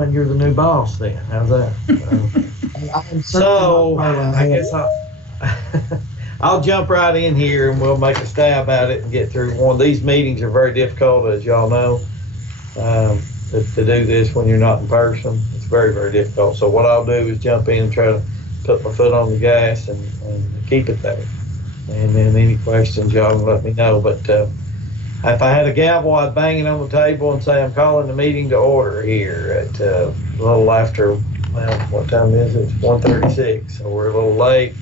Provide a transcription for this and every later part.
and you're the new boss then. How's that? So I guess I'll jump right in here and we'll make a stab at it and get through one. These meetings are very difficult, as y'all know. To do this when you're not in person, it's very, very difficult. So what I'll do is jump in and try to put my foot on the gas and keep it there. And then any questions, y'all can let me know. But if I had a gavel, I'd bang it on the table and say, I'm calling the meeting to order here at a little after, well, what time is it? It's 1:36. So we're a little late,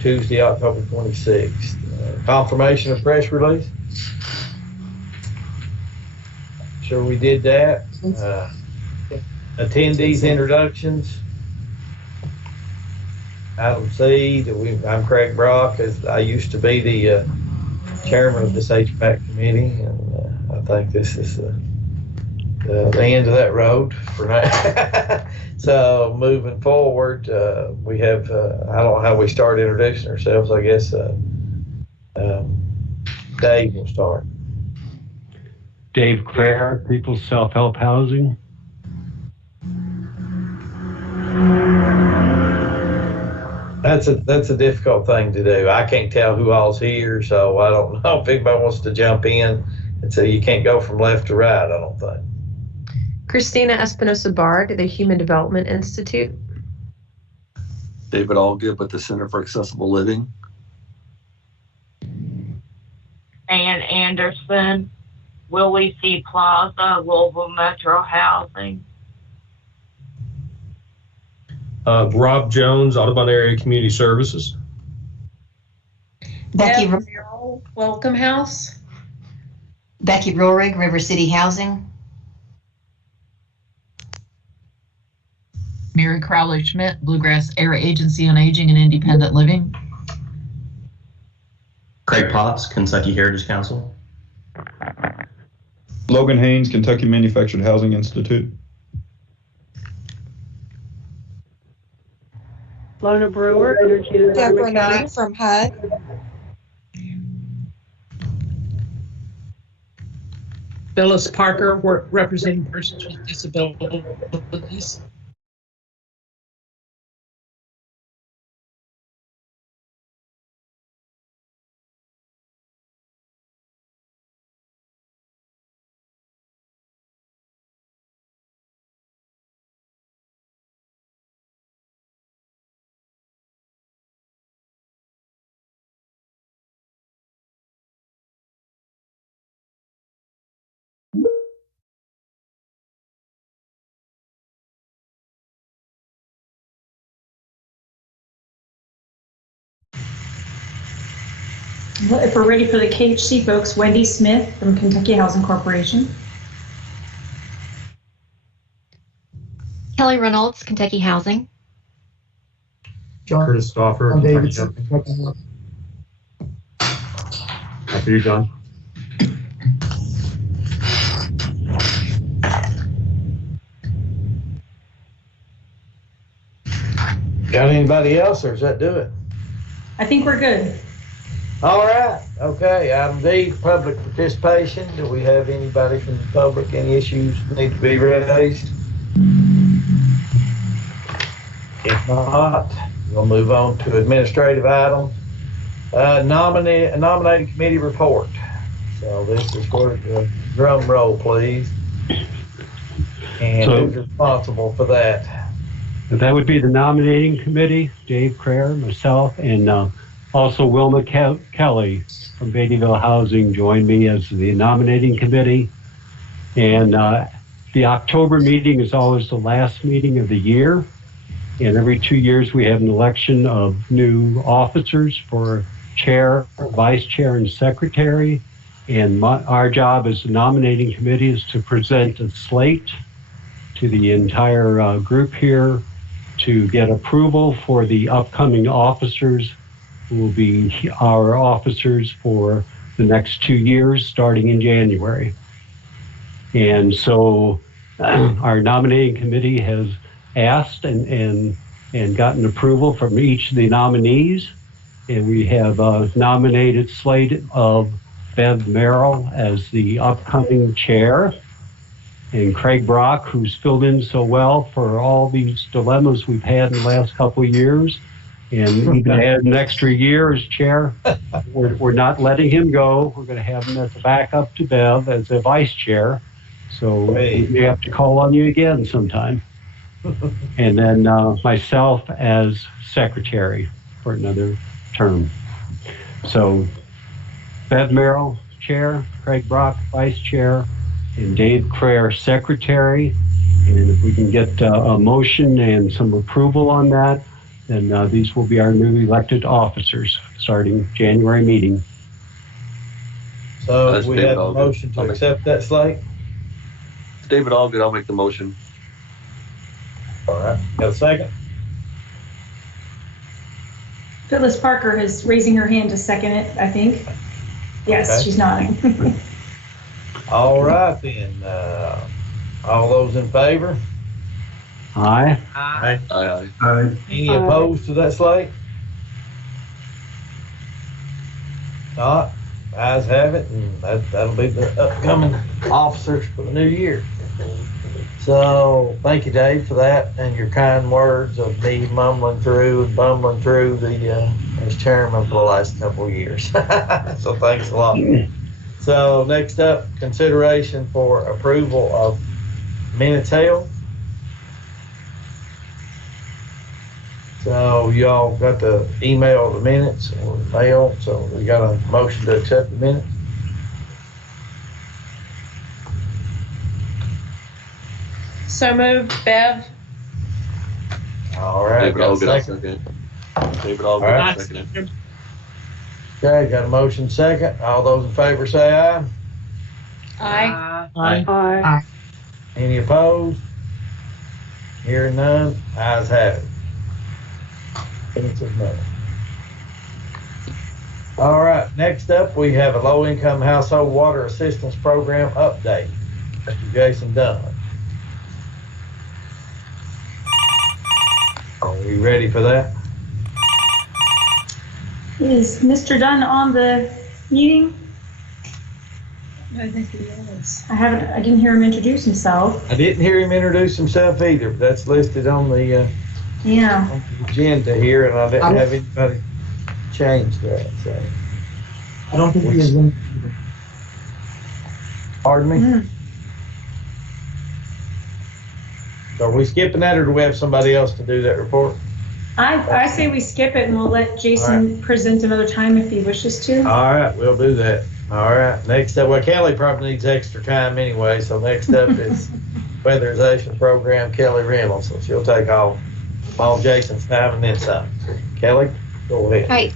Tuesday, October 26th. Confirmation of press release. Sure we did that. Attendees introductions. Item C, I'm Craig Brock. I used to be the chairman of this HVAC committee, and I think this is the end of that road for now. So moving forward, we have, I don't know how we start introducing ourselves. I guess Dave will start. Dave Crair, People's Self-Help Housing. That's a difficult thing to do. I can't tell who all's here, so I don't know if anybody wants to jump in. And so you can't go from left to right, I don't think. Christina Espinosa Bard, the Human Development Institute. David Allgood with the Center for Accessible Living. Ann Anderson, Willie C. Plaza, Louisville Metro Housing. Rob Jones, Audubon Area Community Services. Becky Merrill, Welcome House. Becky Rohrig, River City Housing. Mary Crowley Schmidt, Bluegrass Area Agency on Aging and Independent Living. Craig Potts, Kentucky Heritage Council. Logan Haynes, Kentucky Manufactured Housing Institute. Lona Brewer, Energy and Deborah Nutting from HUD. Phyllis Parker, representing persons with disabilities. If we're ready for the KHC folks, Wendy Smith from Kentucky Housing Corporation. Kelly Reynolds, Kentucky Housing. John Curtis Stauffer, Kentucky Housing. After you, John. Got anybody else, or does that do it? I think we're good. All right. Okay. Item D, public participation. Do we have anybody from the public? Any issues need to be raised? If not, we'll move on to administrative items. Nominating committee report. So this is for the drum roll, please. And who's responsible for that? That would be the nominating committee, Dave Crair, myself, and also Wilma Kelly from Beattyville Housing joined me as the nominating committee. And the October meeting is always the last meeting of the year. And every 2 years we have an election of new officers for chair, vice chair, and secretary. And our job as the nominating committee is to present a slate to the entire group here to get approval for the upcoming officers who will be our officers for the next 2 years, starting in January. And so our nominating committee has asked and gotten approval from each of the nominees. And we have a nominated slate of Bev Merrill as the upcoming chair. and Craig Brock, who's filled in so well for all these dilemmas we've had in the last couple of years, and even had an extra year as chair. We're not letting him go. We're going to have him as a backup to Bev as the vice chair. So we have to call on you again sometime. And then myself as secretary for another term. So Bev Merrill, chair, Craig Brock, vice chair, and Dave Crair, secretary. And if we can get a motion and some approval on that, then these will be our new elected officers starting January meeting. So we have a motion to accept that slate. David Allgood, I'll make the motion. All right, got a second? Phyllis Parker is raising her hand to second it, I think. Yes, Okay. she's nodding. All right then, all those in favor? Aye. Aye. Aye, aye. Any opposed to that slate? Not, ayes have it, and that'll be the upcoming officers for the new year. So, thank you, Dave, for that, and your kind words of me mumbling through and bumbling through as chairman for the last couple of years. So, thanks a lot. So, next up, consideration for approval of Minitel. So y'all got the email, the minutes, or mail, so we got a motion to accept the minutes. So moved, Bev. All right. David Got a Allgood, I'll second? second. David Allgood, All right. I'll second it. Okay, got a motion second. All those in favor say aye. Aye. Aye. Any opposed? Hearing none, ayes have it. Minutes of no. All right, next up, we have a low-income household water assistance program update. Mr. Jason Dunn. Are we ready for that? Is Mr. Dunn on the meeting? I think he is. I didn't hear him introduce himself. I didn't hear him introduce himself either, but that's listed on the Yeah. agenda here, and I didn't have anybody change that, so. I don't think he is in. Pardon me? So are we skipping that, or do we have somebody else to do that report? I say we skip it and we'll let Jason present another time if he wishes to. All right, we'll do that. All right, next up, well, Kelly probably needs extra time anyway, so next up is weatherization program, Kelly Reynolds, so she'll take all Jason's time and then some. Kelly, go ahead. Right.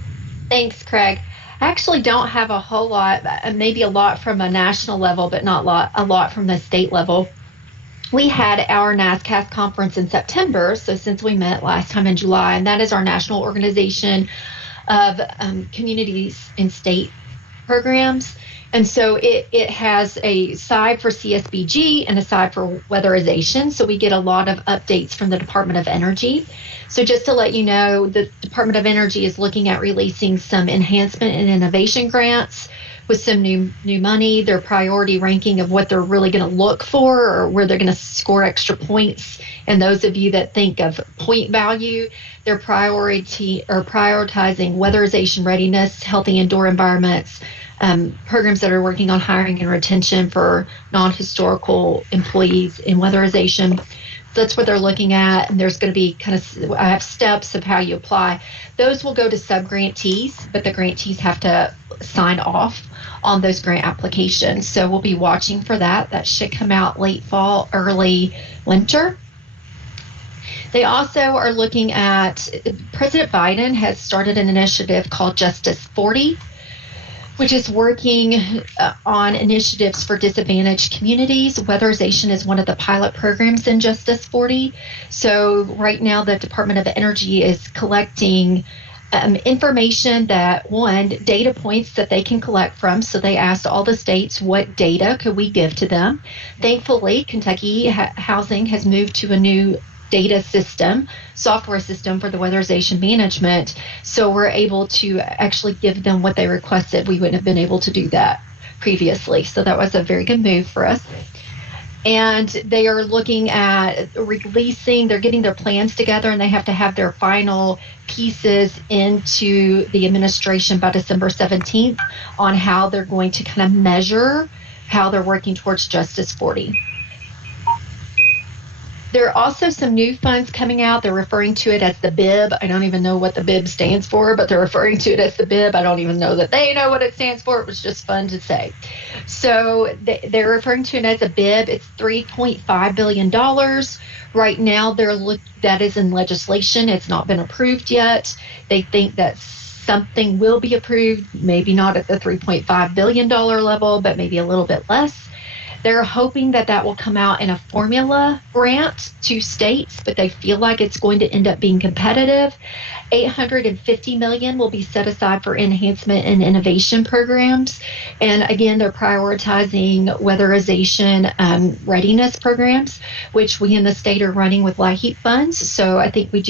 Thanks, Craig. I actually don't have a whole lot, maybe a lot from a national level, but not a lot from the state level. We had our NASCAS conference in September, so since we met last time in July, and that is our national organization of communities and state programs. And so it has a side for CSBG and a side for weatherization. So we get a lot of updates from the Department of Energy. So just to let you know, the Department of Energy is looking at releasing some enhancement and innovation grants with some new money, their priority ranking of what they're really going to look for or where they're going to score extra points. And those of you that think of point value, they're prioritizing weatherization readiness, healthy indoor environments, programs that are working on hiring and retention for non-historical employees in weatherization. That's what they're looking at, and there's going to be I have steps of how you apply. Those will go to sub-grantees, but the grantees have to sign off on those grant applications. So we'll be watching for that. That should come out late fall, early winter. They also are looking at, President Biden has started an initiative called Justice 40, which is working on initiatives for disadvantaged communities. Weatherization is one of the pilot programs in Justice 40. So right now the Department of Energy is collecting information that, one, data points that they can collect from. So they asked all the states what data could we give to them. Thankfully, Kentucky Housing has moved to a new data system, software system for the weatherization management. So we're able to actually give them what they requested. We wouldn't have been able to do that previously. So that was a very good move for us. And they are looking at releasing, they're getting their plans together, and they have to have their final pieces into the administration by December 17th on how they're going to kind of measure how they're working towards Justice 40. There are also some new funds coming out. They're referring to it as the BIB. I don't even know what the BIB stands for, but they're referring to it as the BIB. I don't even know that they know what it stands for. It was just fun to say. So they're referring to it as a BIB. It's $3.5 billion. Right now, that is in legislation. It's not been approved yet. They think that something will be approved, maybe not at the $3.5 billion level, but maybe a little bit less. They're hoping that will come out in a formula grant to states, but they feel like it's going to end up being competitive. $850 million will be set aside for enhancement and innovation programs. And again, they're prioritizing weatherization readiness programs, which we in the state are running with LIHEAP funds. So I think we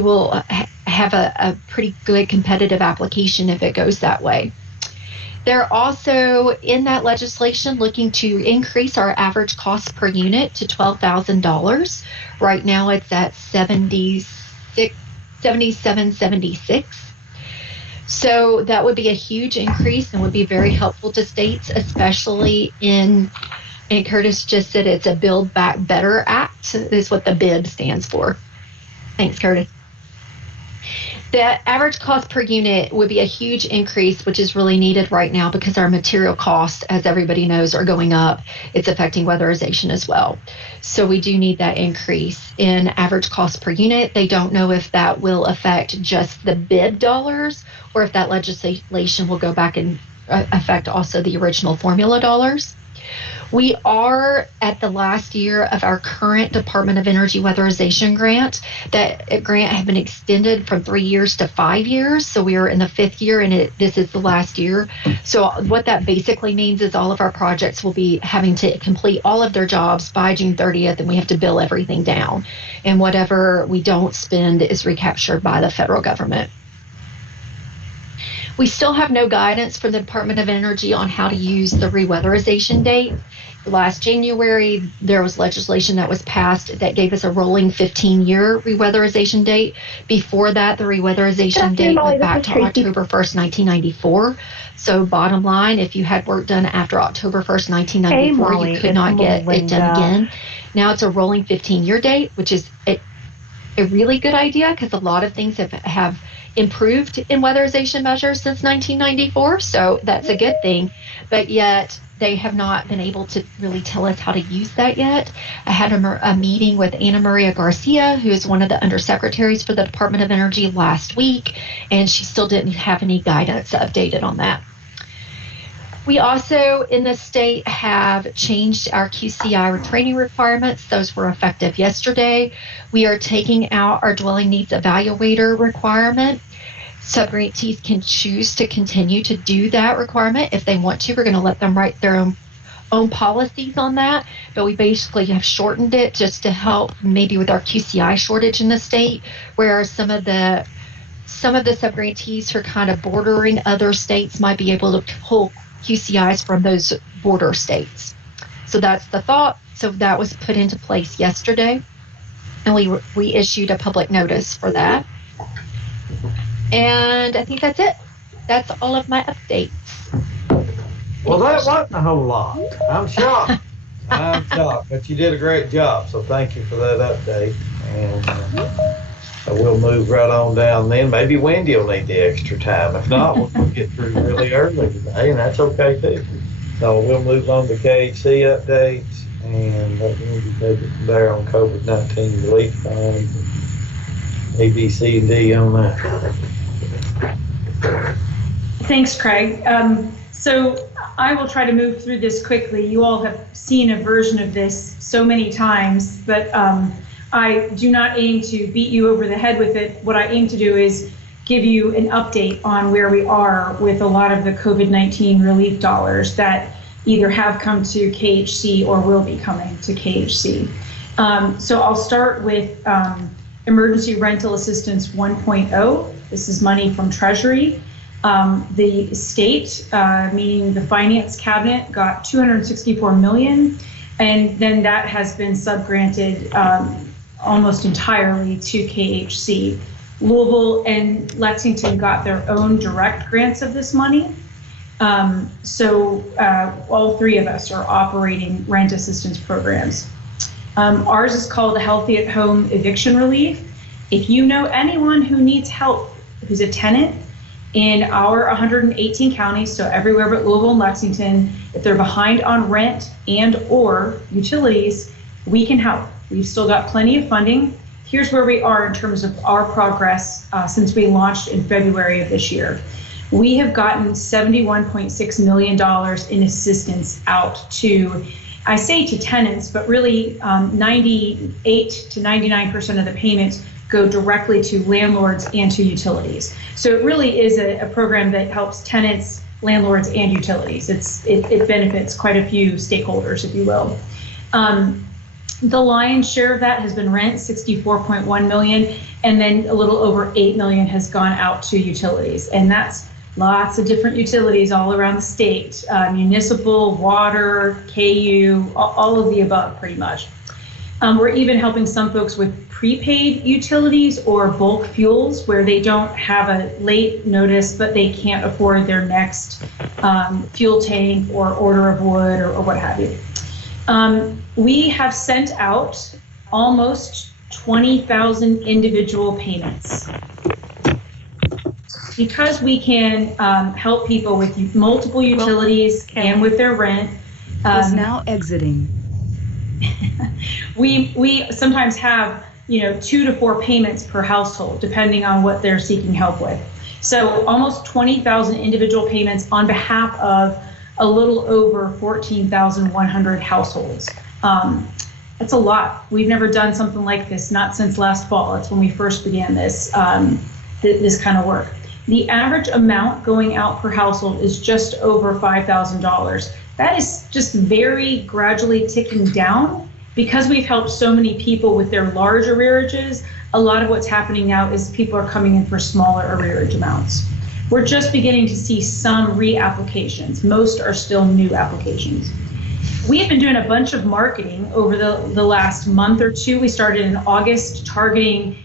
will have a pretty good competitive application if it goes that way. They're also in that legislation looking to increase our average cost per unit to $12,000. Right now it's at $77.76. So that would be a huge increase and would be very helpful to states, especially and Curtis just said it's a Build Back Better Act is what the BIB stands for. Thanks, Curtis. The average cost per unit would be a huge increase, which is really needed right now because our material costs, as everybody knows, are going up. It's affecting weatherization as well. So we do need that increase in average cost per unit. They don't know if that will affect just the BIB dollars or if that legislation will go back and affect also the original formula dollars. We are at the last year of our current Department of Energy weatherization grant. That grant has been extended from 3 years to 5 years. So we are in the 5th year and this is the last year. So what that basically means is all of our projects will be having to complete all of their jobs by June 30th and we have to bill everything down. And whatever we don't spend is recaptured by the federal government. We still have no guidance from the Department of Energy on how to use the reweatherization date. Last January, there was legislation that was passed that gave us a rolling 15-year reweatherization date. Before that, the reweatherization date went back to October 1st, 1994. So bottom line, if you had work done after October 1st, 1994, you could not get it done again. Now it's a rolling 15-year date, which is a really good idea because a lot of things have improved in weatherization measures since 1994. So that's a good thing. But yet, they have not been able to really tell us how to use that yet. I had a meeting with Ana Maria Garcia, who is one of the undersecretaries for the Department of Energy last week, and she still didn't have any guidance updated on that. We also, in the state, have changed our Qci training requirements. Those were effective yesterday. We are taking out our dwelling needs evaluator requirement. Subgrantees can choose to continue to do that requirement if they want to. We're going to let them write their own policies on that, but we basically have shortened it just to help maybe with our QCI shortage in the state, where some of the subgrantees who are kind of bordering other states might be able to pull QCIs from those border states. So that's the thought. So that was put into place yesterday, and we issued a public notice for that. And I think that's it. That's all of my updates. Well, that wasn't a whole lot. I'm shocked. I'm shocked, but you did a great job. So thank you for that update. And we'll move right on down then. Maybe Wendy will need the extra time. If not, we'll get through really early today, and that's okay too. So we'll move on to Khc updates and let Wendy take it from there on COVID-19 relief fund, A, B, C, and D on that. Thanks, Craig. So I will try to move through this quickly. You all have seen a version of this so many times, but I do not aim to beat you over the head with it. What I aim to do is give you an update on where we are with a lot of the COVID-19 relief dollars that either have come to KHC or will be coming to KHC. So I'll start with Emergency Rental Assistance 1.0. This is money from Treasury. The state, meaning the Finance Cabinet, got $264 million, And then that has been subgranted almost entirely to KHC. Louisville and Lexington got their own direct grants of this money. So all three of us are operating rent assistance programs. Ours is called Healthy at Home Eviction Relief. If you know anyone who needs help, who's a tenant in our 118 counties, so everywhere but Louisville and Lexington, if they're behind on rent and or utilities, we can help. We've still got plenty of funding. Here's where we are in terms of our progress since we launched in February of this year. We have gotten $71.6 million in assistance out to, I say to tenants, but really 98 to 99% of the payments go directly to landlords and to utilities. So it really is a program that helps tenants, landlords, and utilities. It benefits quite a few stakeholders, if you will. The lion's share of that has been rent, 64.1 million, and then a little over 8 million has gone out to utilities. And that's lots of different utilities all around the state, municipal, water, KU, all of the above pretty much. We're even helping some folks with prepaid utilities or bulk fuels where they don't have a late notice, but they can't afford their next fuel tank or order of wood or what have you. We have sent out almost 20,000 individual payments. Because we can help people with multiple utilities and with their rent. Is now exiting. We sometimes have 2 to 4 payments per household, depending on what they're seeking help with. So almost 20,000 individual payments on behalf of a little over 14,100 households. That's a lot. We've never done something like this, not since last fall. That's when we first began this kind of work. The average amount going out per household is just over $5,000. That is just very gradually ticking down because we've helped so many people with their large arrearages. A lot of what's happening now is people are coming in for smaller arrearage amounts. We're just beginning to see some reapplications. Most are still new applications. We have been doing a bunch of marketing over the last month or two. We started in August targeting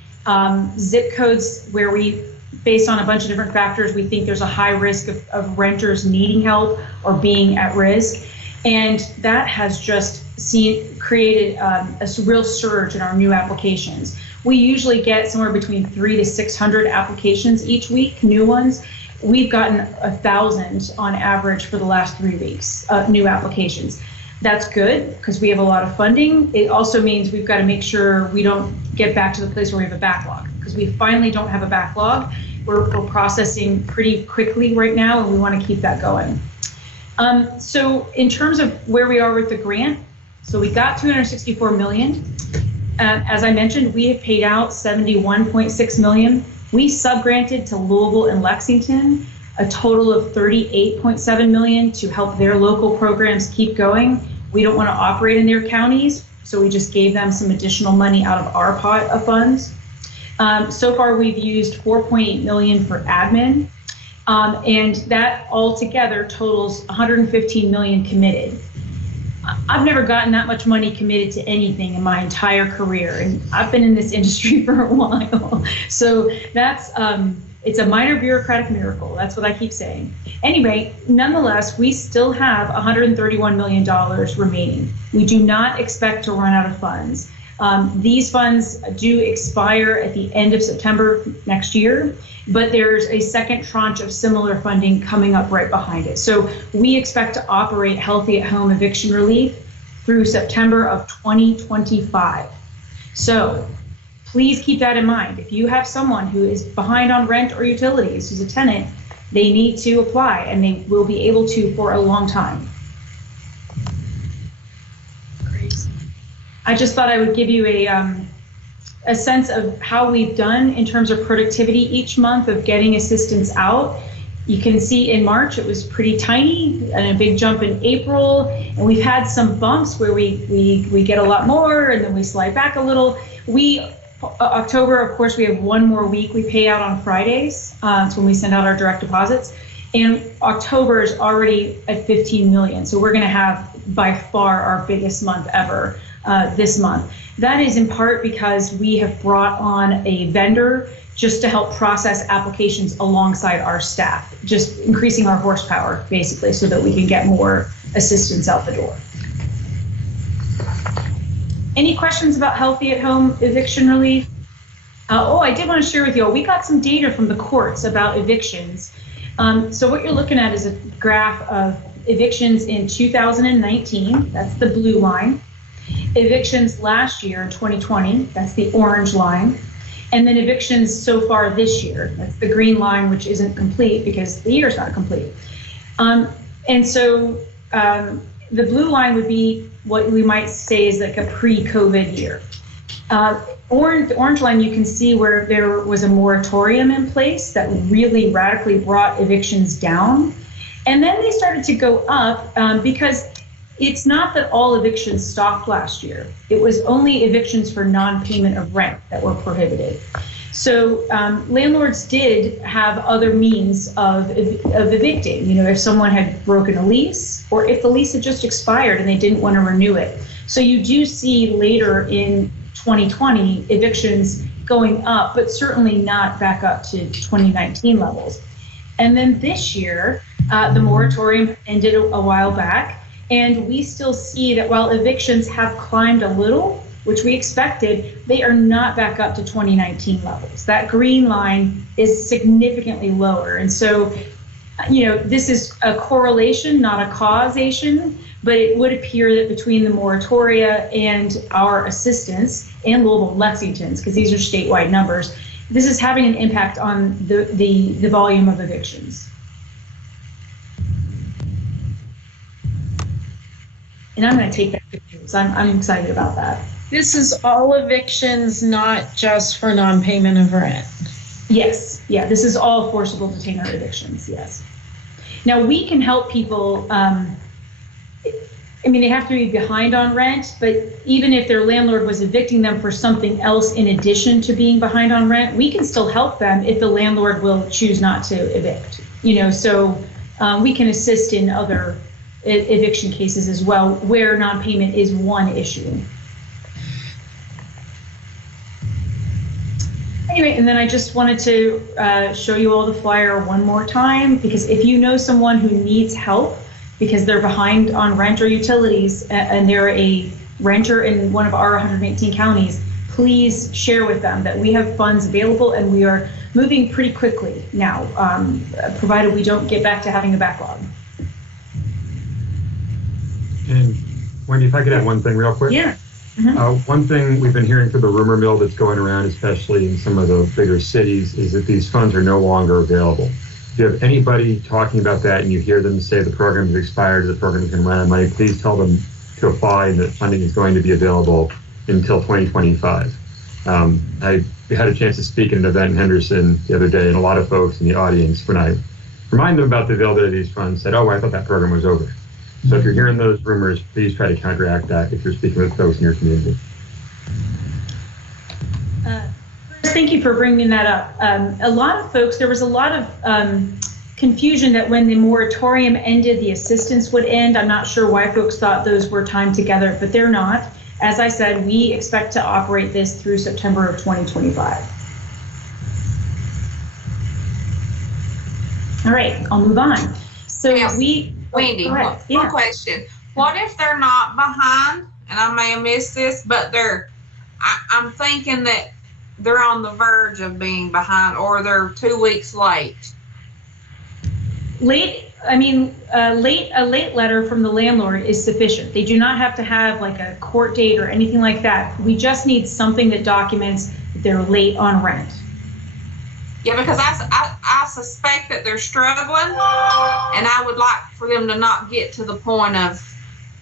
zip codes where we, based on a bunch of different factors, we think there's a high risk of renters needing help or being at risk. And that has just created a real surge in our new applications. We usually get somewhere between 300 to 600 applications each week, new ones. We've gotten 1,000 on average for the last 3 weeks, new applications. That's good because we have a lot of funding. It also means we've got to make sure we don't get back to the place where we have a backlog, because we finally don't have a backlog. We're processing pretty quickly right now, and we want to keep that going. So in terms of where we are with the grant, so we got $264 million. As I mentioned, we have paid out $71.6 million. We subgranted to Louisville and Lexington a total of $38.7 million to help their local programs keep going. We don't want to operate in their counties, so we just gave them some additional money out of our pot of funds. So far, we've used $4.8 million for admin, and that altogether totals $115 million committed. I've never gotten that much money committed to anything in my entire career, and I've been in this industry for a while. So that's it's a minor bureaucratic miracle. That's what I keep saying. Anyway, nonetheless, we still have $131 million remaining. We do not expect to run out of funds. These funds do expire at the end of September next year, but there's a second tranche of similar funding coming up right behind it. So we expect to operate Healthy at Home Eviction Relief through September of 2025. So please keep that in mind. If you have someone who is behind on rent or utilities, who's a tenant, they need to apply, and they will be able to for a long time. I just thought I would give you a sense of how we've done in terms of productivity each month of getting assistance out. You can see in March it was pretty tiny, and a big jump in April, and we've had some bumps where we get a lot more and then we slide back a little. October, of course, we have one more week. We pay out on Fridays. It's when we send out our direct deposits. And October is already at 15 million. So we're going to have by far our biggest month ever this month. That is in part because we have brought on a vendor just to help process applications alongside our staff, just increasing our horsepower, basically, so that we can get more assistance out the door. Any questions about Healthy at Home eviction relief? I did want to share with you all, we got some data from the courts about evictions. So what you're looking at is a graph of evictions in 2019, that's the blue line. Evictions last year in 2020, that's the orange line. And then evictions so far this year, that's the green line, which isn't complete because the year's not complete. And so the blue line would be what we might say is like a pre-COVID year. The orange line, you can see where there was a moratorium in place that really radically brought evictions down. And then they started to go up because it's not that all evictions stopped last year. It was only evictions for non-payment of rent that were prohibited. So landlords did have other means of evicting. You know, if someone had broken a lease or if the lease had just expired and they didn't want to renew it. So you do see later in 2020 evictions going up, but certainly not back up to 2019 levels. And then this year, the moratorium ended a while back, and we still see that while evictions have climbed a little, which we expected, they are not back up to 2019 levels. That green line is significantly lower. And so, you know, this is a correlation, not a causation, but it would appear that between the moratoria and our assistance and Louisville and Lexington's, because these are statewide numbers, this is having an impact on the volume of evictions. And I'm going to take that pictures. I'm excited about that. This is all evictions, not just for non-payment of rent. Yes, yeah, this is all forcible detainer evictions, yes. Now we can help people, I mean, they have to be behind on rent, but even if their landlord was evicting them for something else in addition to being behind on rent, we can still help them if the landlord will choose not to evict. You know, so we can assist in other eviction cases as well, where non-payment is one issue. Anyway, and then I just wanted to show you all the flyer one more time, because if you know someone who needs help because they're behind on rent or utilities and they're a renter in one of our 118 counties, please share with them that we have funds available and we are moving pretty quickly now, provided we don't get back to having a backlog. And Wendy, if I could add one thing real quick. Yeah. One thing we've been hearing through the rumor mill that's going around, especially in some of the bigger cities, is that these funds are no longer available. If you have anybody talking about that and you hear them say the program has expired, the program is going to run out of money, please tell them to apply and that funding is going to be available until 2025. I had a chance to speak at an event in Henderson the other day, and a lot of folks in the audience, when I remind them about the availability of these funds, said, oh, I thought that program was over. So if you're hearing those rumors, please try to counteract that if you're speaking with folks in your community. Thank you for bringing that up. A lot of folks, there was a lot of confusion that when the moratorium ended, the assistance would end. I'm not sure why folks thought those were timed together, but they're not. As I said, we expect to operate this through September of 2025. All right, I'll move on. So yes. Wendy, one yeah. question. What if they're not behind, and I may have missed this, but I'm thinking that they're on the verge of being behind, or they're 2 weeks late? Late, I mean, a late letter from the landlord is sufficient. They do not have to have like a court date or anything like that. We just need something that documents that they're late on rent. Yeah, because I suspect that they're struggling, and I would like for them to not get to the point of...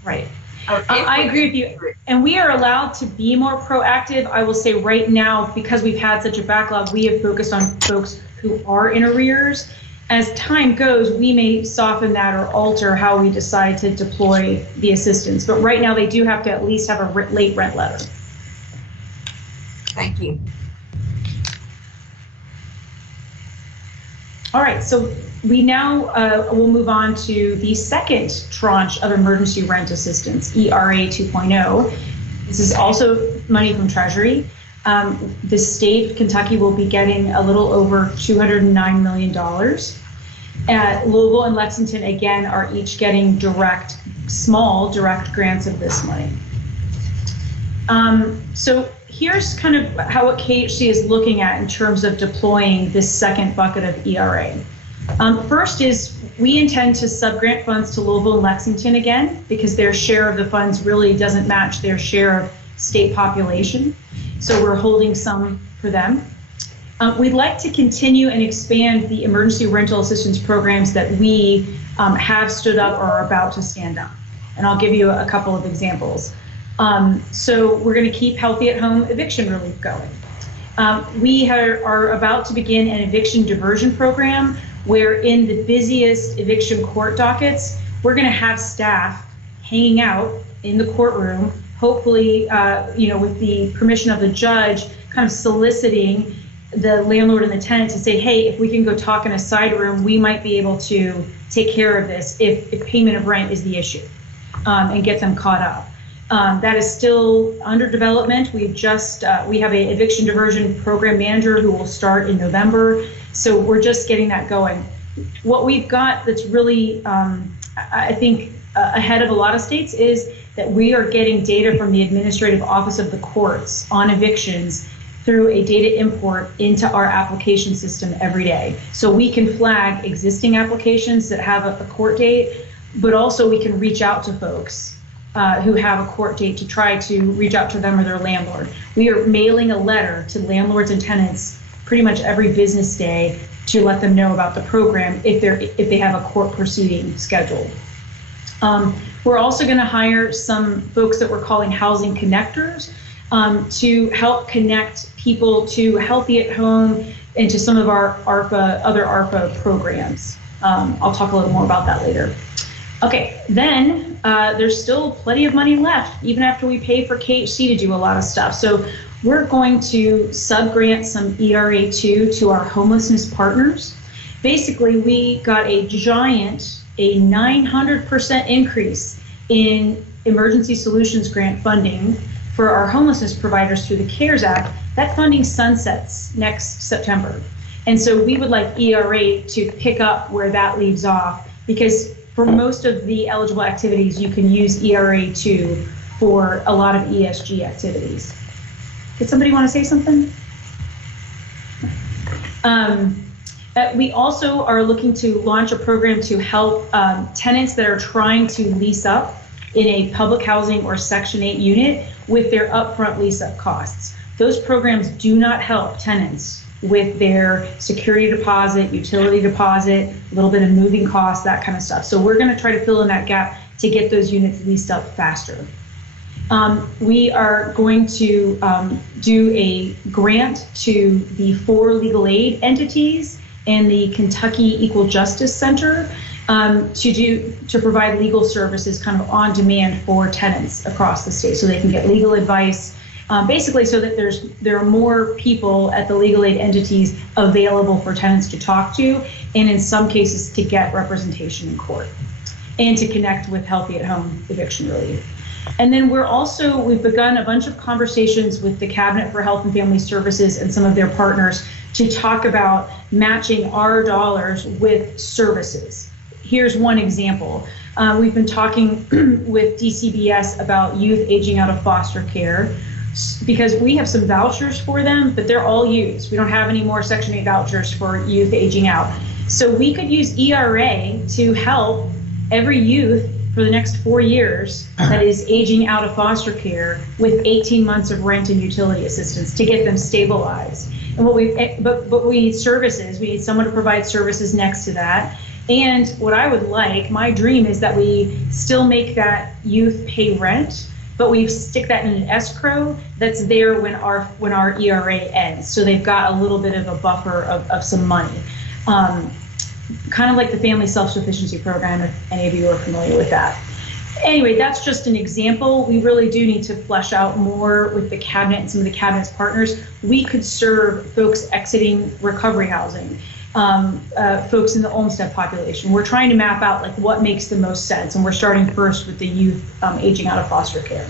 Right. I agree with you. And we are allowed to be more proactive. I will say right now, because we've had such a backlog, we have focused on folks who are in arrears. As time goes, we may soften that or alter how we decide to deploy the assistance. But right now, they do have to at least have a late rent letter. Thank you. All right, so we now will move on to the second tranche of emergency rent assistance, ERA 2.0. This is also money from Treasury. The state of Kentucky will be getting a little over $209 million. Louisville and Lexington, again, are each getting small direct grants of this money. So here's kind of what KHC is looking at in terms of deploying this second bucket of ERA. First is we intend to subgrant funds to Louisville and Lexington again, because their share of the funds really doesn't match their share of state population. So we're holding some for them. We'd like to continue and expand the emergency rental assistance programs that we have stood up or are about to stand up. And I'll give you a couple of examples. So we're going to keep Healthy at Home eviction relief going. We are about to begin an eviction diversion program where in the busiest eviction court dockets, we're going to have staff hanging out in the courtroom, hopefully, with the permission of the judge, kind of soliciting the landlord and the tenant to say, hey, if we can go talk in a side room, we might be able to take care of this if payment of rent is the issue, and get them caught up. That is still under development. We have an eviction diversion program manager who will start in November. So we're just getting that going. What we've got that's really, I think, ahead of a lot of states is that we are getting data from the Administrative Office of the Courts on evictions through a data import into our application system every day. So we can flag existing applications that have a court date, but also we can reach out to folks who have a court date to try to reach out to them or their landlord. We are mailing a letter to landlords and tenants pretty much every business day to let them know about the program if they have a court proceeding scheduled. We're also going to hire some folks that we're calling housing connectors to help connect people to Healthy at Home and to some of our other ARPA programs. I'll talk a little more about that later. Okay, then there's still plenty of money left, even after we pay for KHC to do a lot of stuff. So we're going to subgrant some ERA2 to our homelessness partners. Basically, we got a 900% increase in emergency solutions grant funding for our homelessness providers through the CARES Act. That funding sunsets next September. And so we would like ERA to pick up where that leaves off, because for most of the eligible activities, you can use ERA2 for a lot of ESG activities. Did somebody want to say something? We also are looking to launch a program to help tenants that are trying to lease up in a public housing or Section 8 unit with their upfront lease-up costs. Those programs do not help tenants with their security deposit, utility deposit, a little bit of moving costs, that kind of stuff. So we're going to try to fill in that gap to get those units leased up faster. We are going to do a grant to the 4 legal aid entities and the Kentucky Equal Justice Center to provide legal services kind of on demand for tenants across the state, so they can get legal advice, basically so that there are more people at the legal aid entities available for tenants to talk to, and in some cases to get representation in court, and to connect with Healthy at Home eviction relief. And then we've begun a bunch of conversations with the Cabinet for Health and Family Services and some of their partners to talk about matching our dollars with services. Here's one example. We've been talking with DCBS about youth aging out of foster care, because we have some vouchers for them, but they're all used. We don't have any more Section 8 vouchers for youth aging out. So we could use ERA to help every youth for the next 4 years that is aging out of foster care with 18 months of rent and utility assistance to get them stabilized. And but we need services. We need someone to provide services next to that. And what I would like, my dream is that we still make that youth pay rent, but we stick that in an escrow that's there when our ERA ends. So they've got a little bit of a buffer of some money. Kind of like the Family Self-Sufficiency Program, if any of you are familiar with that. Anyway, that's just an example. We really do need to flesh out more with the Cabinet and some of the Cabinet's partners. We could serve folks exiting recovery housing folks in the Olmsted population. We're trying to map out like what makes the most sense, and we're starting first with the youth aging out of foster care.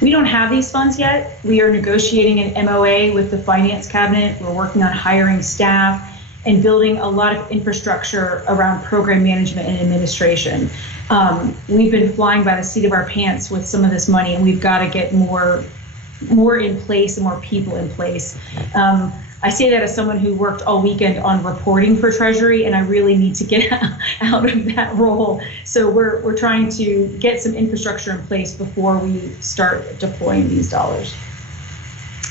We don't have these funds yet. We are negotiating an MOA with the Finance Cabinet. We're working on hiring staff and building a lot of infrastructure around program management and administration. We've been flying by the seat of our pants with some of this money, and we've got to get more in place and more people in place. I say that as someone who worked all weekend on reporting for Treasury, and I really need to get out of that role. So we're trying to get some infrastructure in place before we start deploying these dollars.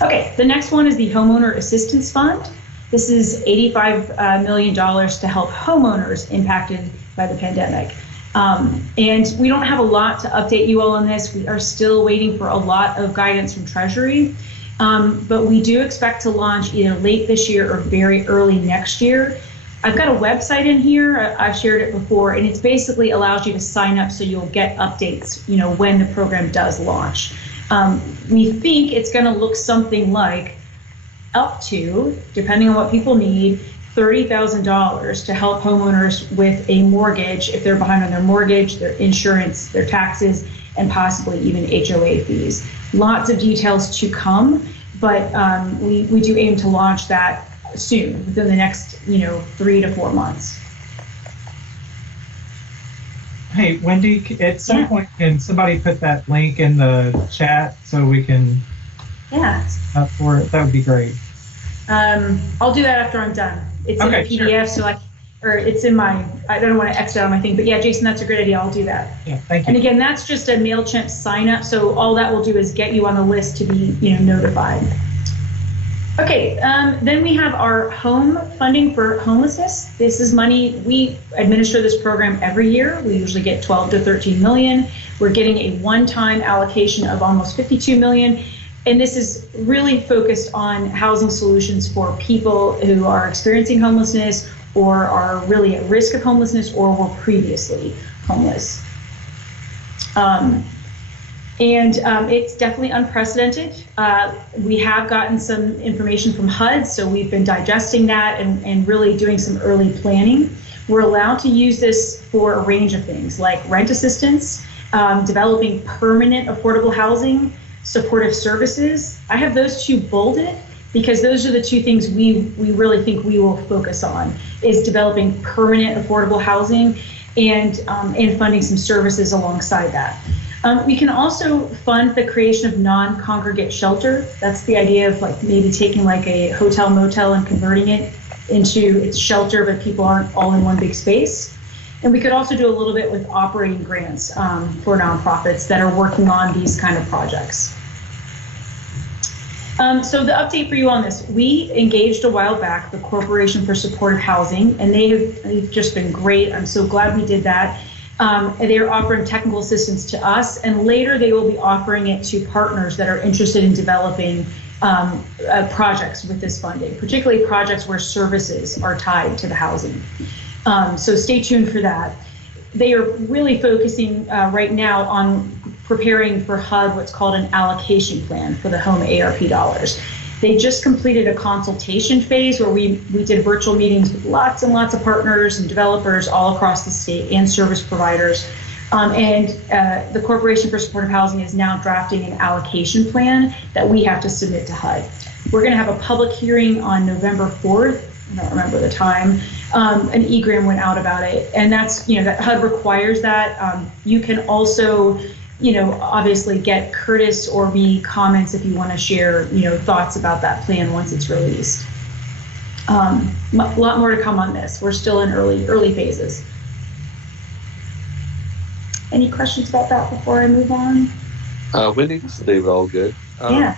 Okay, the next one is the Homeowner Assistance Fund. This is $85 million to help homeowners impacted by the pandemic. And we don't have a lot to update you all on this. We are still waiting for a lot of guidance from Treasury. But we do expect to launch either late this year or very early next year. I've got a website in here. I've shared it before, and it basically allows you to sign up so you'll get updates, when the program does launch. We think it's going to look something like up to, depending on what people need, $30,000 to help homeowners with a mortgage if they're behind on their mortgage, their insurance, their taxes, and possibly even HOA fees. Lots of details to come, but we do aim to launch that soon, within the next 3 to 4 months. Hey, Wendy, at some point, can somebody put that link in the chat so we can for it? That would be great. I'll do that after I'm done. It's in a PDF, sure. Or it's in my, I don't want to exit out on my thing, but yeah, Jason, that's a great idea. I'll do that. Yeah, thank you. And again, that's just a MailChimp sign up. So all that will do is get you on the list to be, notified. Okay, then we have our home funding for homelessness. This is money, we administer this program every year. We usually get 12 to 13 million. We're getting a one-time allocation of almost 52 million. And this is really focused on housing solutions for people who are experiencing homelessness or are really at risk of homelessness or were previously homeless. It's definitely unprecedented. We have gotten some information from HUD, so we've been digesting that and really doing some early planning. We're allowed to use this for a range of things like rent assistance, developing permanent affordable housing, supportive services. I have those two bolded because those are the two things we really think we will focus on, is developing permanent affordable housing and funding some services alongside that. We can also fund the creation of non-congregate shelter. That's the idea of maybe taking a hotel motel and converting it into its shelter, but people aren't all in one big space. And we could also do a little bit with operating grants for nonprofits that are working on these kind of projects. So the update for you on this, we engaged a while back the Corporation for Supportive Housing, and they've just been great. I'm so glad we did that. They're offering technical assistance to us, and later they will be offering it to partners that are interested in developing projects with this funding, particularly projects where services are tied to the housing. So stay tuned for that. They are really focusing right now on preparing for HUD what's called an allocation plan for the home ARP dollars. They just completed a consultation phase where we did virtual meetings with lots and lots of partners and developers all across the state and service providers. The Corporation for Supportive Housing is now drafting an allocation plan that we have to submit to HUD. We're going to have a public hearing on November 4th. I don't remember the time. An e-gram went out about it, and that's, that HUD requires that. You can also, obviously get Curtis or me comments if you want to share, thoughts about that plan once it's released. A lot more to come on this. We're still in early phases. Any questions about that before I move on? Wendy, this is David Allgood. Yeah.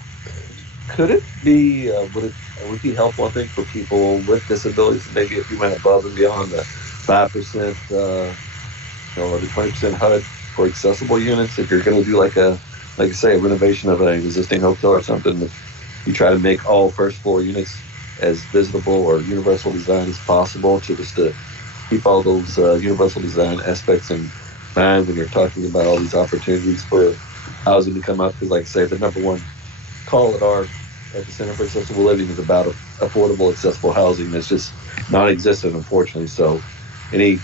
Could it be, would it be helpful, I think, for people with disabilities, maybe if you went above and beyond the 5%, or the 20% HUD for accessible units, if you're going to do like I say, a renovation of an existing hotel or something, if you try to make all first floor units as visitable or universal design as possible, to keep all those universal design aspects in mind when you're talking about all these opportunities for housing to come up. Because like I say, the number one call at our at the Center for Accessible Living is about affordable, accessible housing. It's just non-existent, unfortunately. So any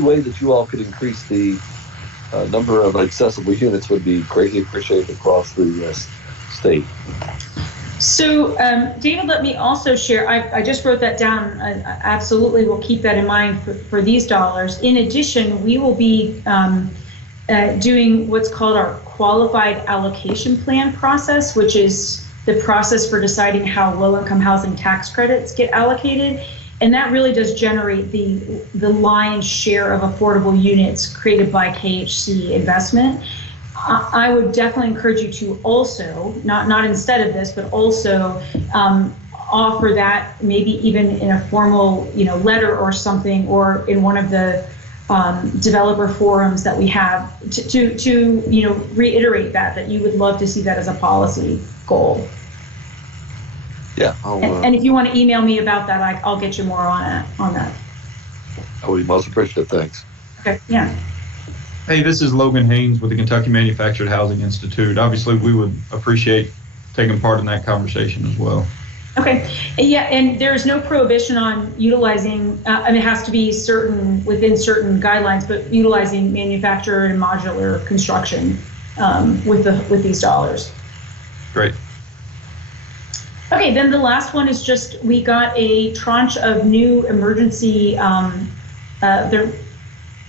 way that you all could increase the number of accessible units would be greatly appreciated across the state. So, David, let me also share, I just wrote that down. I absolutely will keep that in mind for these dollars. In addition, we will be doing what's called our qualified allocation plan process, which is the process for deciding how low-income housing tax credits get allocated. And that really does generate the lion's share of affordable units created by KHC investment. I would definitely encourage you to also, not instead of this, but also offer that maybe even in a formal, letter or something, or in one of the developer forums that we have to reiterate that you would love to see that as a policy goal. Yeah. And if you want to email me about that, I'll get you more on that. I would be most appreciative. Thanks. Okay. Yeah. Hey, this is Logan Haynes with the Kentucky Manufactured Housing Institute. Obviously, we would appreciate taking part in that conversation as well. Okay. Yeah, and there's no prohibition on utilizing, it has to be within certain guidelines, but utilizing manufactured and modular construction with these dollars. Great. Okay, then the last one is just, we got a tranche of new emergency,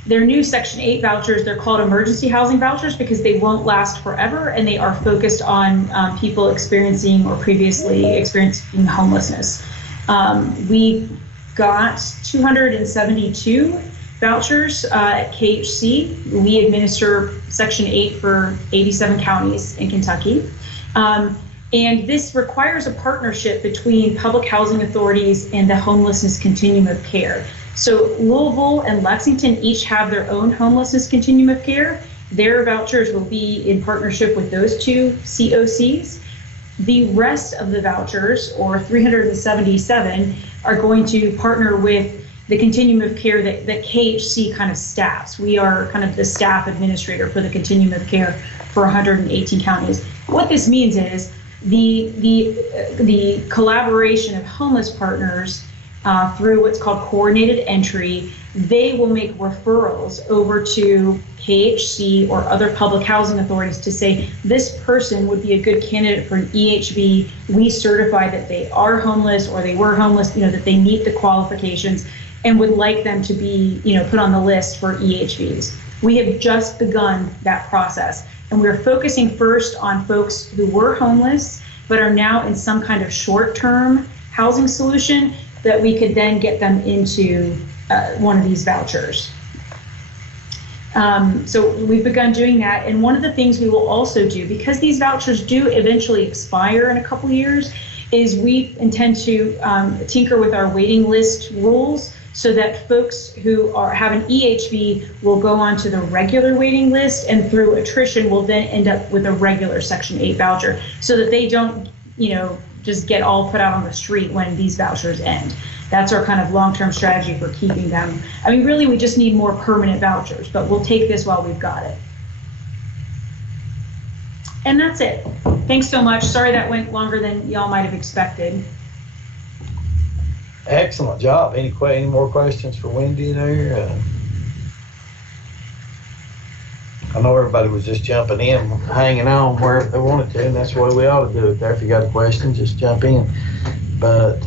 they're new Section 8 vouchers. They're called emergency housing vouchers because they won't last forever, and they are focused on people experiencing or previously experiencing homelessness. We got 272 vouchers at KHC. We administer Section 8 for 87 counties in Kentucky. And this requires a partnership between public housing authorities and the homelessness continuum of care. So Louisville and Lexington each have their own homelessness continuum of care. Their vouchers will be in partnership with those two COCs. The rest of the vouchers, or 377, are going to partner with the continuum of care that KHC kind of staffs. We are kind of the staff administrator for the continuum of care for 118 counties. What this means is the collaboration of homeless partners through what's called coordinated entry. They will make referrals over to KHC or other public housing authorities to say, this person would be a good candidate for an EHV. We certify that they are homeless or they were homeless, that they meet the qualifications and would like them to be, put on the list for EHVs. We have just begun that process, and we're focusing first on folks who were homeless but are now in some kind of short-term housing solution that we could then get them into one of these vouchers. So we've begun doing that. And one of the things we will also do, because these vouchers do eventually expire in a couple years, is we intend to tinker with our waiting list rules so that folks who have an EHV will go onto the regular waiting list, and through attrition will then end up with a regular Section 8 voucher, so that they don't, just get all put out on the street when these vouchers end. That's our kind of long-term strategy for keeping them. I mean, really, we just need more permanent vouchers, but we'll take this while we've got it. And that's it. Thanks so much. Sorry that went longer than y'all might have expected. Excellent job. Any more questions for Wendy there? I know everybody was just jumping in, hanging on wherever they wanted to, and that's the way we ought to do it there. If you got a question, just jump in. But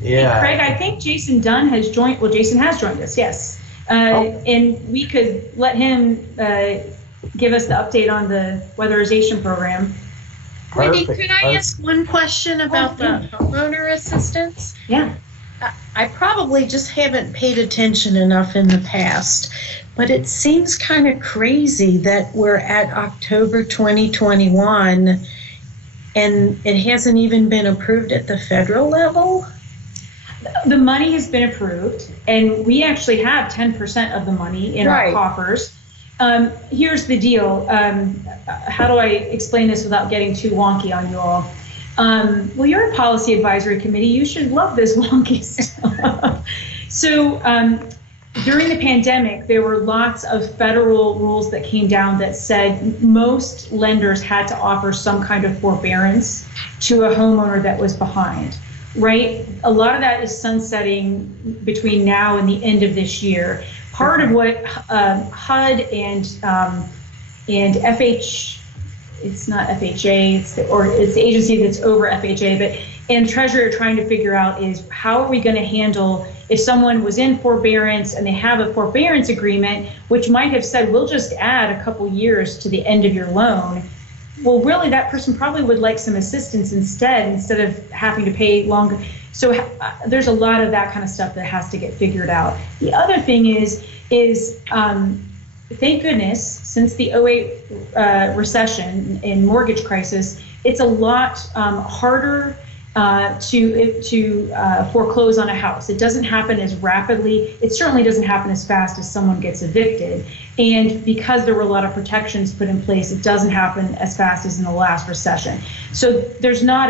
yeah. Hey, Craig, I think Jason Dunn has joined. Well, Jason has joined us, yes. And we could let him give us the update on the weatherization program. Wendy, could I ask one question about the homeowner assistance? Yeah. I probably just haven't paid attention enough in the past, but it seems kind of crazy that we're at October 2021 and it hasn't even been approved at the federal level. The money has been approved, and we actually have 10% of the money in our coffers. Here's the deal. How do I explain this without getting too wonky on you all? Well, you're a policy advisory committee. You should love this wonky stuff. So during the pandemic, there were lots of federal rules that came down that said most lenders had to offer some kind of forbearance to a homeowner that was behind, right? A lot of that is sunsetting between now and the end of this year. Part of what HUD and FH, it's not FHA, it's the agency that's over FHA, and Treasury are trying to figure out is how are we going to handle if someone was in forbearance and they have a forbearance agreement, which might have said, we'll just add a couple years to the end of your loan. Well, really, that person probably would like some assistance instead of having to pay longer. So there's a lot of that kind of stuff that has to get figured out. The other thing is thank goodness, since the 08 recession and mortgage crisis, it's a lot harder to foreclose on a house. It doesn't happen as rapidly. It certainly doesn't happen as fast as someone gets evicted. And because there were a lot of protections put in place, it doesn't happen as fast as in the last recession. So there's not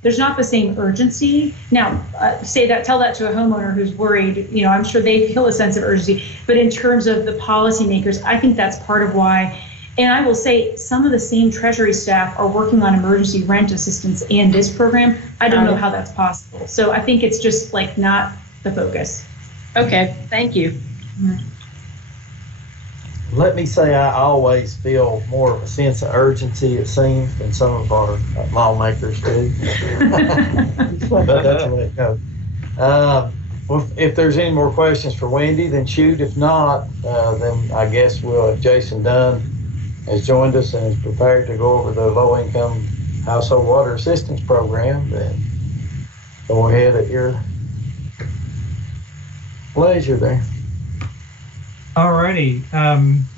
the same urgency. Now, tell that to a homeowner who's worried. I'm sure they feel a sense of urgency. But in terms of the policymakers, I think that's part of why. And I will say some of the same Treasury staff are working on emergency rent assistance and this program. I don't know how that's possible. So I think it's just not the focus. Okay, thank you. Let me say I always feel more of a sense of urgency, it seems, than some of our lawmakers do. But that's the way it goes. Well, if there's any more questions for Wendy, then shoot. If not, then I guess if Jason Dunn has joined us and is prepared to go over the low-income household water assistance program, then go ahead at your leisure there. Alrighty.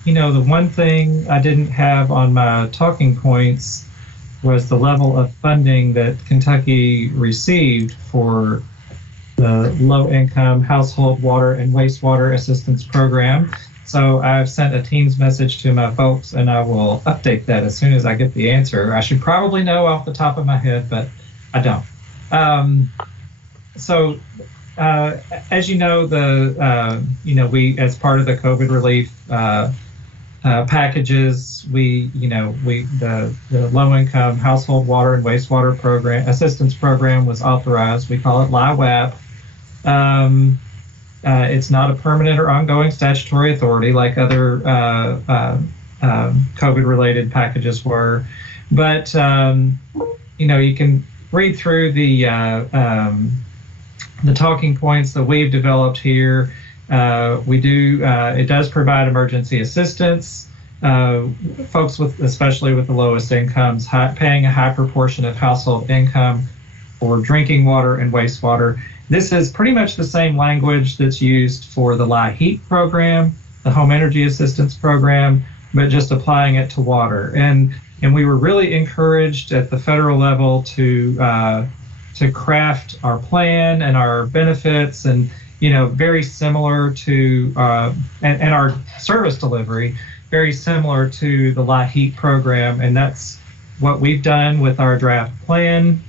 The one thing I didn't have on my talking points was the level of funding that Kentucky received for the low-income household water and wastewater assistance program. So I've sent a Teams message to my folks, and I will update that as soon as I get the answer. I should probably know off the top of my head, but I don't. As you know, we, as part of the COVID relief packages, the low-income household water and wastewater program assistance program was authorized. We call it LIWAP. It's not a permanent or ongoing statutory authority like other COVID-related packages were, but you can read through the talking points that we've developed here. It does provide emergency assistance. Folks especially with the lowest incomes, paying a high proportion of household income for drinking water and wastewater. This is pretty much the same language that's used for the LIHEAP program, the Home Energy Assistance Program, but just applying it to water. And we were really encouraged at the federal level to craft our plan and our benefits, and very similar to and our service delivery, very similar to the LIHEAP program, and that's what we've done with our draft plan.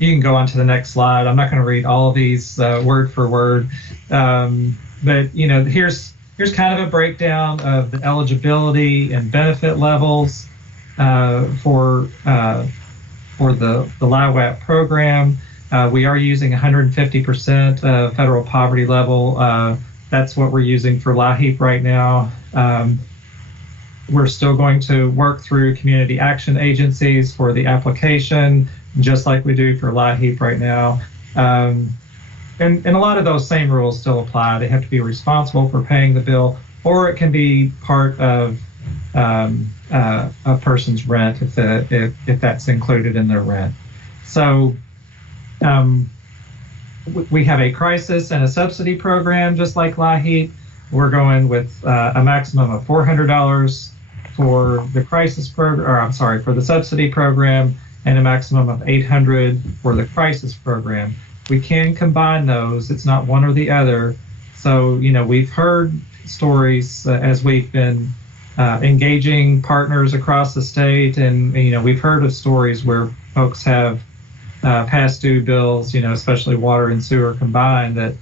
You can go on to the next slide. I'm not going to read all of these word for word, but here's kind of a breakdown of the eligibility and benefit levels for the LIWAP program. We are using 150% federal poverty level. That's what we're using for LIHEAP right now. We're still going to work through community action agencies for the application, just like we do for LIHEAP right now. And a lot of those same rules still apply. They have to be responsible for paying the bill, or it can be part of a person's rent if that's included in their rent. So we have a crisis and a subsidy program, just like LIHEAP. We're going with a maximum of $400 for the crisis program, for the subsidy program, and a maximum of $800 for the crisis program. We can combine those. It's not one or the other. So, we've heard stories as we've been engaging partners across the state, and, we've heard of stories where folks have past due bills, especially water and sewer combined, that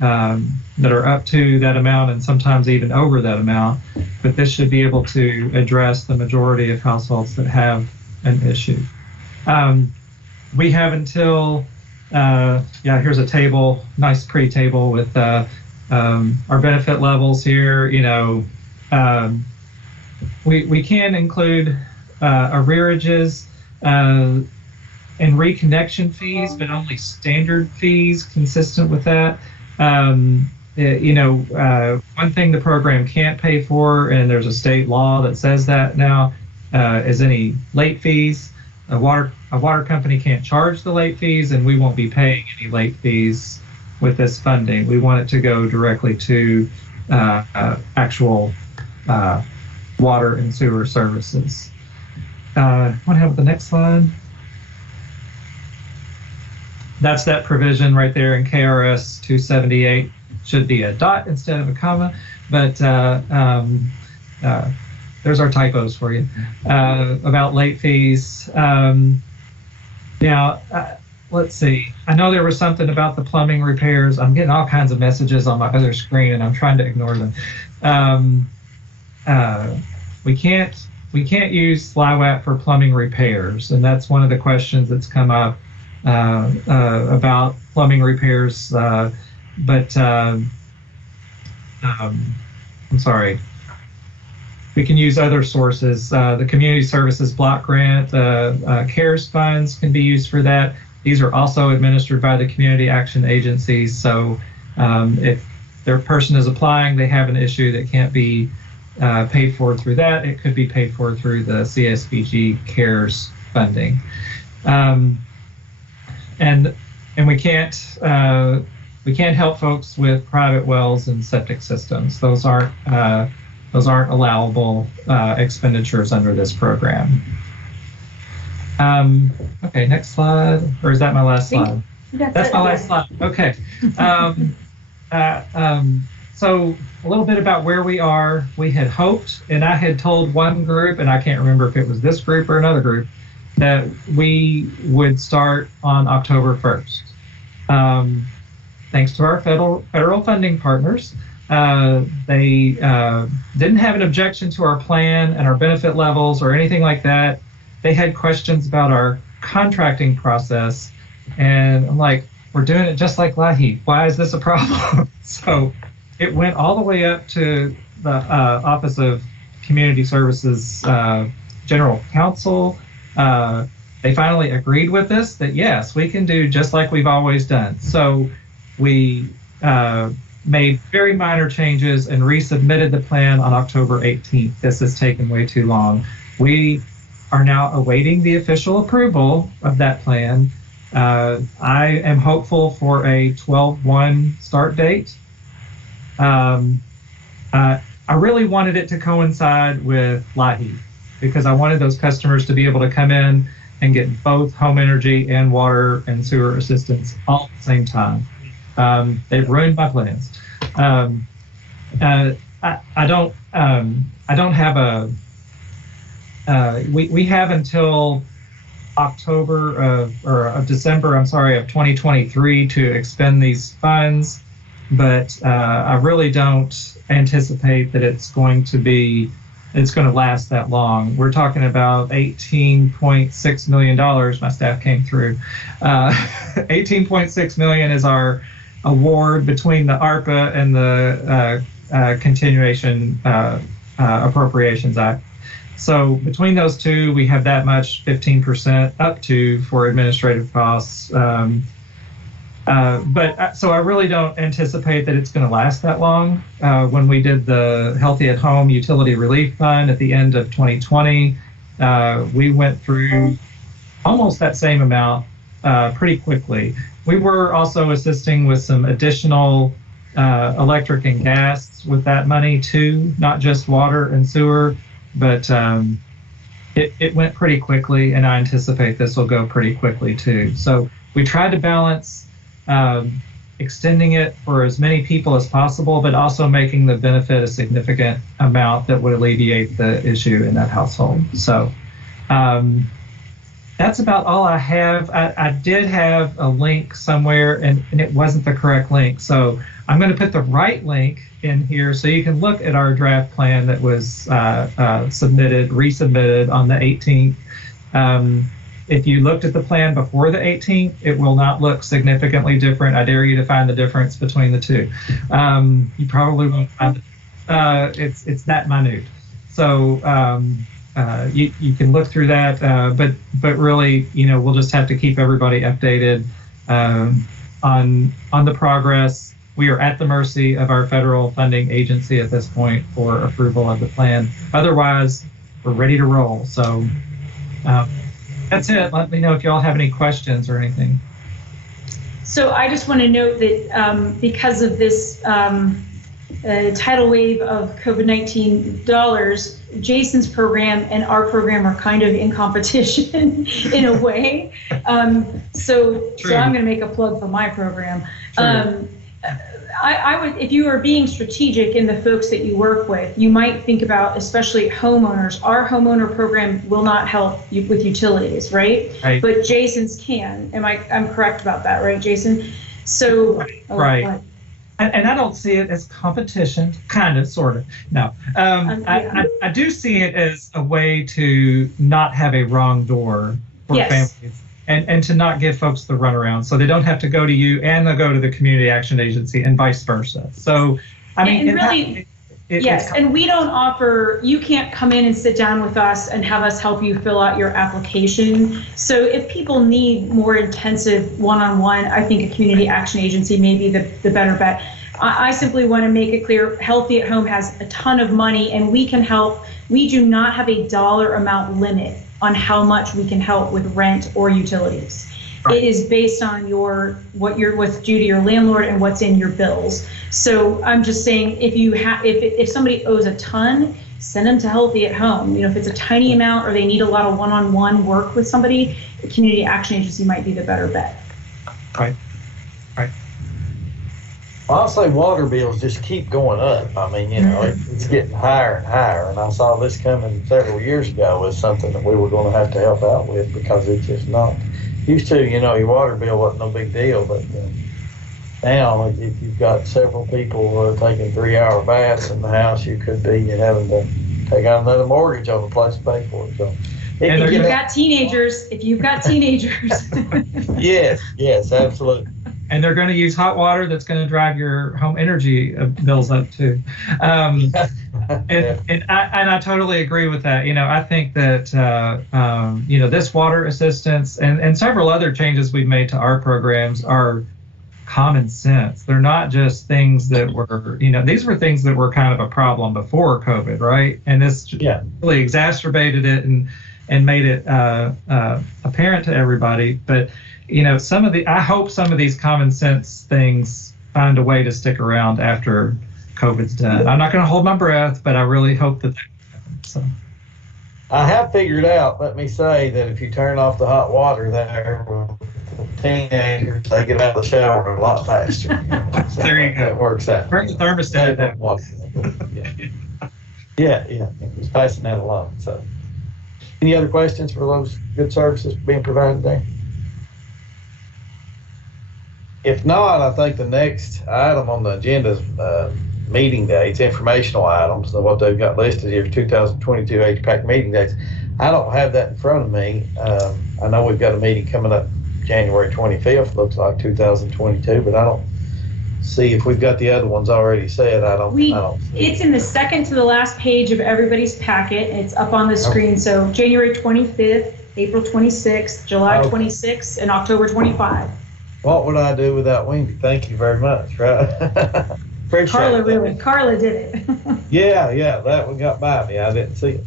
that are up to that amount and sometimes even over that amount. But this should be able to address the majority of households that have an issue. We have until, here's a table, nice pretty table with our benefit levels here. We can include arrearages and reconnection fees, but only standard fees consistent with that. One thing the program can't pay for, and there's a state law that says that now, is any late fees. A water company can't charge the late fees, and we won't be paying any late fees with this funding. We want it to go directly to actual water and sewer services. Want to have the next slide? That's that provision right there in KRS 278. Should be a dot instead of a comma, but there's our typos for you about late fees. Now, let's see. I know there was something about the plumbing repairs. I'm getting all kinds of messages on my other screen, and I'm trying to ignore them. We can't use SLIWAP for plumbing repairs, and that's one of the questions that's come up about plumbing repairs. I'm sorry. We can use other sources. The Community Services Block Grant, CARES funds can be used for that. These are also administered by the community action agencies. So if their person is applying, they have an issue that can't be paid for through that, it could be paid for through the CSBG CARES funding. And we can't help folks with private wells and septic systems. Those aren't allowable expenditures under this program. Okay, next slide. Or is that my last slide? That's my last slide. Okay. So a little bit about where we are. We had hoped, and I had told one group, and I can't remember if it was this group or another group, that we would start on October 1st. Thanks to our federal funding partners, they didn't have an objection to our plan and our benefit levels or anything like that. They had questions about our contracting process, and I'm like, we're doing it just like LIHEAP. Why is this a problem? So it went all the way up to the Office of Community Services General Counsel. They finally agreed with us that yes, we can do just like we've always done. So we made very minor changes and resubmitted the plan on October 18th. This has taken way too long. We are now awaiting the official approval of that plan. I am hopeful for a 12/1 start date. I really wanted it to coincide with LIHEAP because I wanted those customers to be able to come in and get both home energy and water and sewer assistance all at the same time. They've ruined my plans. I don't have a. We have until October of December, of 2023 to expend these funds, but I really don't anticipate that it's going to last that long. We're talking about $18.6 million. My staff came through. $18.6 million is our award between the ARPA and the Continuation Appropriations Act. So between those two, we have that much, 15% up to for administrative costs. So I really don't anticipate that it's going to last that long. When we did the Healthy at Home Utility Relief Fund at the end of 2020, we went through almost that same amount pretty quickly. We were also assisting with some additional electric and gas with that money too, not just water and sewer. But it went pretty quickly, and I anticipate this will go pretty quickly too. So we tried to balance extending it for as many people as possible, but also making the benefit a significant amount that would alleviate the issue in that household. So That's about all I have. I did have a link somewhere, and it wasn't the correct link. So I'm going to put the right link in here so you can look at our draft plan that was resubmitted on the 18th. If you looked at the plan before the 18th, it will not look significantly different. I dare you to find the difference between the two. You probably won't find it. It's that minute. So you can look through that, but really, we'll just have to keep everybody updated on the progress. We are at the mercy of our federal funding agency at this point for approval of the plan. Otherwise, we're ready to roll. So that's it. Let me know if y'all have any questions or anything. So I just want to note that because of this tidal wave of COVID-19 dollars, Jason's program and our program are kind of in competition in a way. So I'm going to make a plug for my program. I would, if you are being strategic in the folks that you work with, you might think about, especially homeowners. Our homeowner program will not help you with utilities, right? But Jason's can. I'm correct about that, right, Jason? So right. And I don't see it as competition, kind of, sort of. No, I do see it as a way to not have a wrong door for families. And to not give folks the runaround, so they don't have to go to you and they'll go to the community action agency and vice versa. So, I mean, and really, yes, and we don't offer, you can't come in and sit down with us and have us help you fill out your application. So if people need more intensive one-on-one, I think a community action agency may be the better bet. I simply want to make it clear, Healthy at Home has a ton of money and we can help. We do not have a dollar amount limit on how much we can help with rent or utilities. It is based on what's due to your landlord and what's in your bills. So I'm just saying, if somebody owes a ton, send them to Healthy at Home. If it's a tiny amount or they need a lot of one-on-one work with somebody, the community action agency might be the better bet. Right. Well, I'll say water bills just keep going up. I mean, it's getting higher and higher. And I saw this coming several years ago as something that we were going to have to help out with because it's just not. Used to, your water bill wasn't no big deal, but now if you've got several people taking 3-hour baths in the house, you could be having to take out another mortgage on the place to pay for it. So, if you've got teenagers. Yes, absolutely. And they're going to use hot water that's going to drive your home energy bills up too. And I totally agree with that. I think that, this water assistance and several other changes we've made to our programs are common sense. They're not just things that were, these were things that were kind of a problem before COVID, right? And this really exacerbated it and made it apparent to everybody. But I hope some of these common sense things find a way to stick around after COVID's done. I'm not going to hold my breath, but I really hope that happens. So. I have figured out, let me say, that if you turn off the hot water there, with teenagers, they get out of the shower a lot faster. So there you go. It works out. Turn the thermostat down. Yeah. It's passing that along. So, any other questions for those good services being provided there? If not, I think the next item on the agenda is meeting dates, informational items. So what they've got listed here, 2022 HPAC meeting dates. I don't have that in front of me. I know we've got a meeting coming up January 25th, looks like 2022, but I don't see if we've got the other ones already said. I don't see It's in the second to the last page of everybody's packet. It's up on the screen. Okay. So January 25th, April 26th, July 26th, and October 25th. What would I do without Wendy? Thank you very much. Right? Appreciate Carla did it. Yeah, that one got by me. I didn't see it.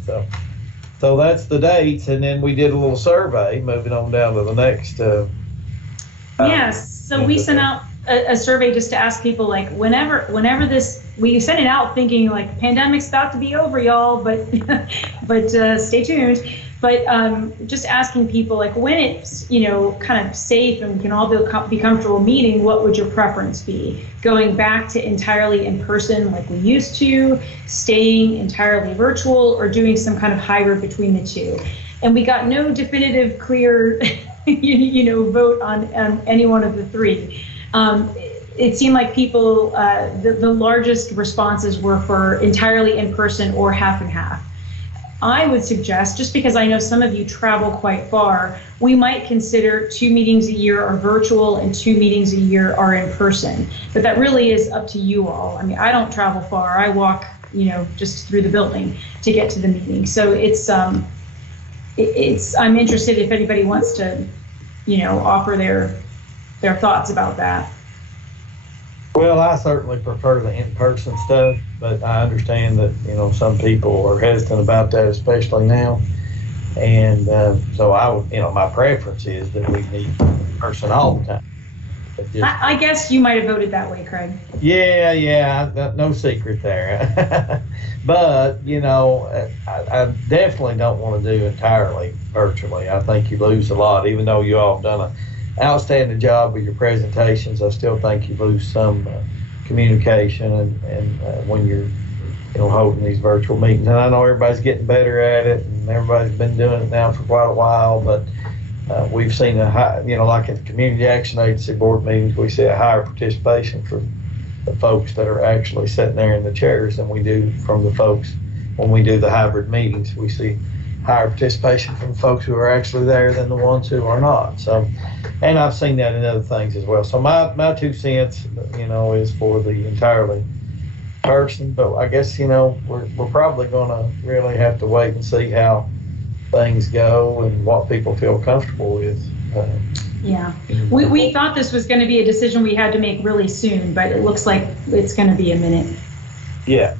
So that's the dates, and then we did a little survey. Moving on down to the next. Yes. So we sent out a survey just to ask people, like, whenever this, we sent it out thinking like pandemic's about to be over, y'all, but stay tuned. But just asking people, like, when it's, kind of safe and we can all be comfortable meeting, what would your preference be? Going back to entirely in person like we used to, staying entirely virtual, or doing some kind of hybrid between the two? and we got no definitive, clear, vote on any one of the three. It seemed like people, the largest responses were for entirely in person or half and half. I would suggest, just because I know some of you travel quite far, we might consider 2 meetings a year are virtual and 2 meetings a year are in person. But that really is up to you all. I mean, I don't travel far. I walk, just through the building to get to the meeting. So I'm interested if anybody wants to, offer their thoughts about that. Well, I certainly prefer the in-person stuff, but I understand that, some people are hesitant about that, especially now. And so I would, my preference is that we meet in person all the time. I guess you might have voted that way, Craig. Yeah, no secret there. But, I definitely don't want to do entirely virtually. I think you lose a lot, even though you all have done an outstanding job with your presentations. I still think you lose some communication and when you're holding these virtual meetings. And I know everybody's getting better at it, and everybody's been doing it now for quite a while, but we've seen a high, like at the Community Action Agency board meetings, we see a higher participation from the folks that are actually sitting there in the chairs than we do from the folks when we do the hybrid meetings. We see higher participation from folks who are actually there than the ones who are not. So, and I've seen that in other things as well. So my 2 cents, is for the entirely person. But I guess, we're probably going to really have to wait and see how things go and what people feel comfortable with. Yeah, we thought this was going to be a decision we had to make really soon, but it looks like it's going to be a minute. Yeah.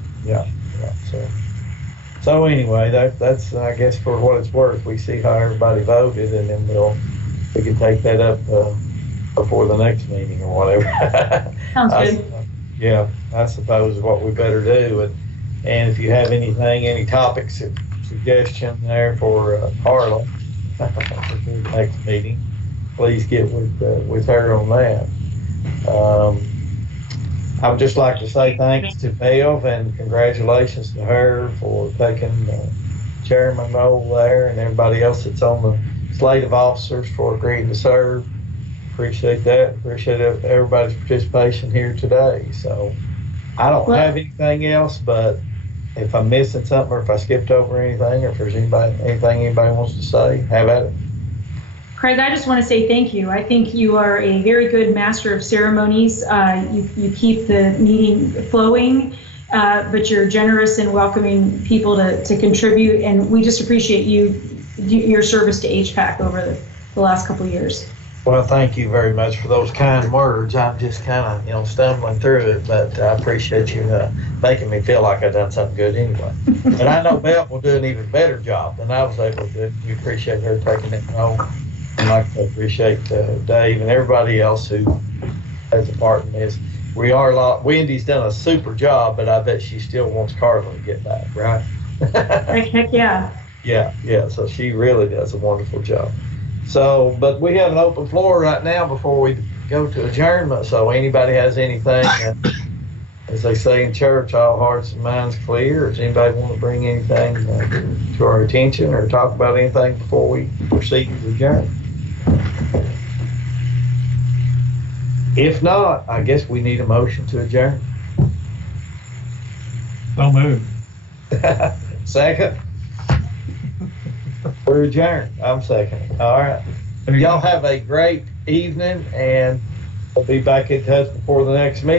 So anyway, that's I guess for what it's worth, we see how everybody voted, and then we can take that up before the next meeting or whatever. Sounds good. Yeah, I suppose is what we better do. And if you have any topics, suggestion there for Harlan for the next meeting, please get with her on that. I would just like to say thanks to Bev and congratulations to her for taking the chairman role there, and everybody else that's on the slate of officers for agreeing to serve. Appreciate that. Appreciate everybody's participation here today. So I don't have anything else, but if I'm missing something or if I skipped over anything or if there's anything anybody wants to say, have at it. Craig, I just want to say thank you. I think you are a very good master of ceremonies. You keep the meeting flowing, but you're generous in welcoming people to contribute, and we just appreciate your service to HPAC over the last couple of years. Well, thank you very much for those kind words. I'm just kind of, stumbling through it, but I appreciate you making me feel like I've done something good anyway. And I know Beth will do an even better job than I was able to do. We appreciate her taking it home. And I appreciate Dave and everybody else who has a part in this. Wendy's done a super job, but I bet she still wants Carla to get back, right? Heck yeah. Yeah. So she really does a wonderful job. So, but we have an open floor right now before we go to adjournment. So anybody has anything, as they say in church, all hearts and minds clear. Or does anybody want to bring anything to our attention or talk about anything before we proceed to adjourn? If not, I guess we need a motion to adjourn. Don't move. Second? We're adjourned. I'm second. All right. Y'all have a great evening, and we'll be back in touch before the next meeting.